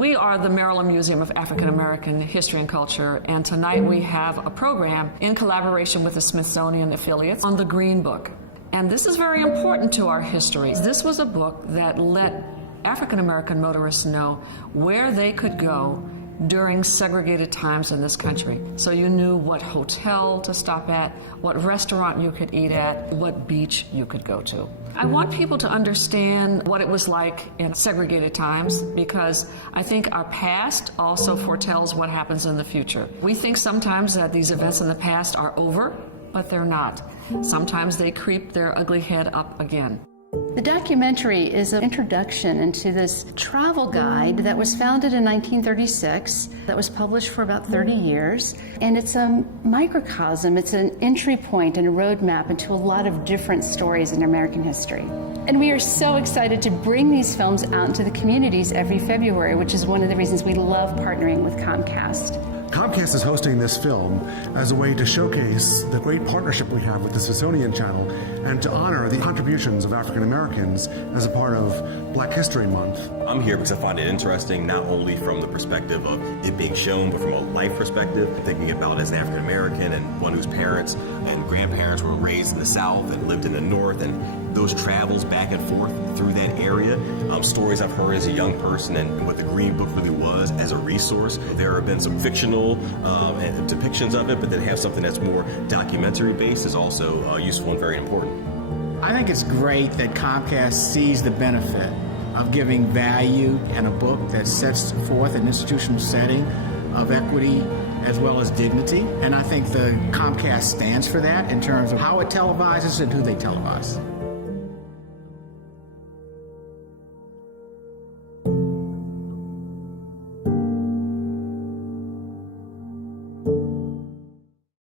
We are the Maryland Museum of African American History and Culture, and tonight we have a program in collaboration with the Smithsonian affiliates on the Green Book. And this is very important to our history. This was a book that let African American motorists know where they could go during segregated times in this country. So you knew what hotel to stop at, what restaurant you could eat at, what beach you could go to. I want people to understand what it was like in segregated times, because I think our past also foretells what happens in the future. We think sometimes that these events in the past are over, but they're not. Sometimes they creep their ugly head up again. The documentary is an introduction into this travel guide that was founded in 1936, that was published for about 30 years, and it's a microcosm, it's an entry point and a roadmap into a lot of different stories in American history. And we are so excited to bring these films out into the communities every February, which is one of the reasons we love partnering with Comcast. Comcast is hosting this film as a way to showcase the great partnership we have with the Smithsonian Channel and to honor the contributions of African Americans as a part of Black History Month. I'm here because I find it interesting, not only from the perspective of it being shown, but from a life perspective, thinking about as an African American and one whose parents and grandparents were raised in the South and lived in the North, and those travels back and forth through that area. Stories I've heard as a young person and what the Green Book really was as a resource. There have been some fictional depictions of it, but then have something that's more documentary based is also useful and very important. I think it's great that Comcast sees the benefit of giving value in a book that sets forth an institutional setting of equity as well as dignity. And I think the Comcast stands for that in terms of how it televises and who they televise.